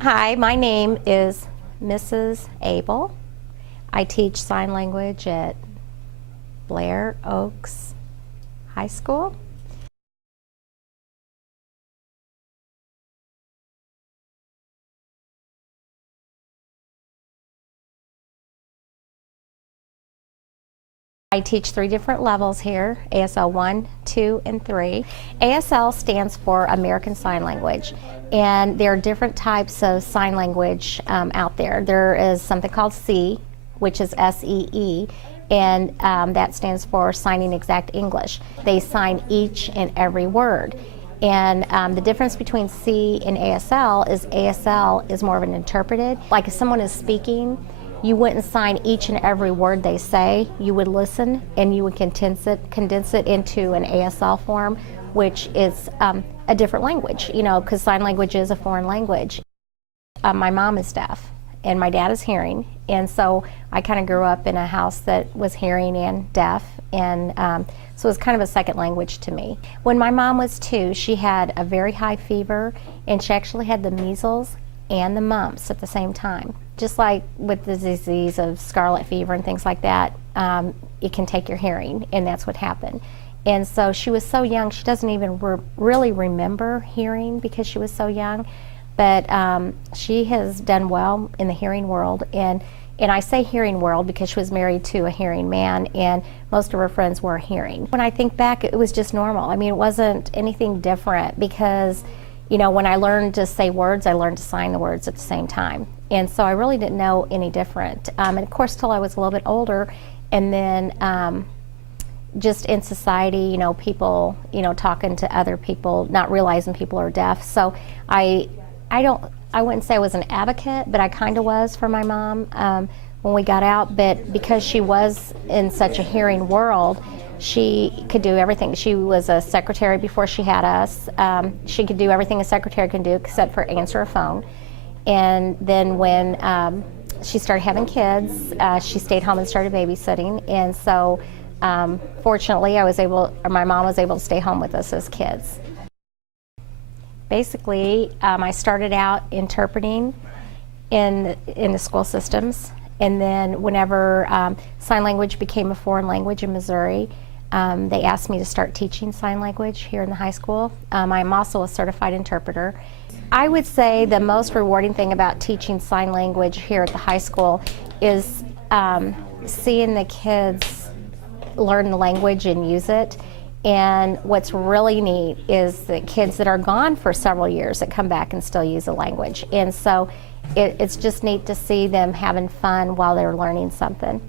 Hi, my name is Mrs. Abel. I teach sign language at Blair Oaks High School. I teach 3 different levels here, ASL 1, 2, and 3. ASL stands for American Sign Language, and there are different types of sign language out there. There is something called SEE, which is SEE, and that stands for Signing Exact English. They sign each and every word. And the difference between SEE and ASL is more of an interpreted. Like if someone is speaking, you wouldn't sign each and every word they say. You would listen and you would condense it into an ASL form, which is a different language, you know, because sign language is a foreign language. My mom is deaf and my dad is hearing, and so I kind of grew up in a house that was hearing and deaf, and so it was kind of a second language to me. When my mom was 2, she had a very high fever, and she actually had the measles and the mumps at the same time. Just like with the disease of scarlet fever and things like that, it can take your hearing, and that's what happened. And so she was so young, she doesn't even really remember hearing because she was so young, but she has done well in the hearing world. And I say hearing world because she was married to a hearing man, and most of her friends were hearing. When I think back, it was just normal. I mean, it wasn't anything different because, you know, when I learned to say words, I learned to sign the words at the same time. And so I really didn't know any different. And of course, till I was a little bit older, and then just in society, you know, people, you know, talking to other people, not realizing people are deaf. So I wouldn't say I was an advocate, but I kind of was for my mom when we got out. But because she was in such a hearing world, she could do everything. She was a secretary before she had us. She could do everything a secretary can do except for answer a phone. And then when she started having kids, she stayed home and started babysitting. And so fortunately, my mom was able to stay home with us as kids. Basically, I started out interpreting in the school systems, and then whenever sign language became a foreign language in Missouri, they asked me to start teaching sign language here in the high school. I'm also a certified interpreter. I would say the most rewarding thing about teaching sign language here at the high school is seeing the kids learn the language and use it. And what's really neat is the kids that are gone for several years that come back and still use the language. And so it's just neat to see them having fun while they're learning something.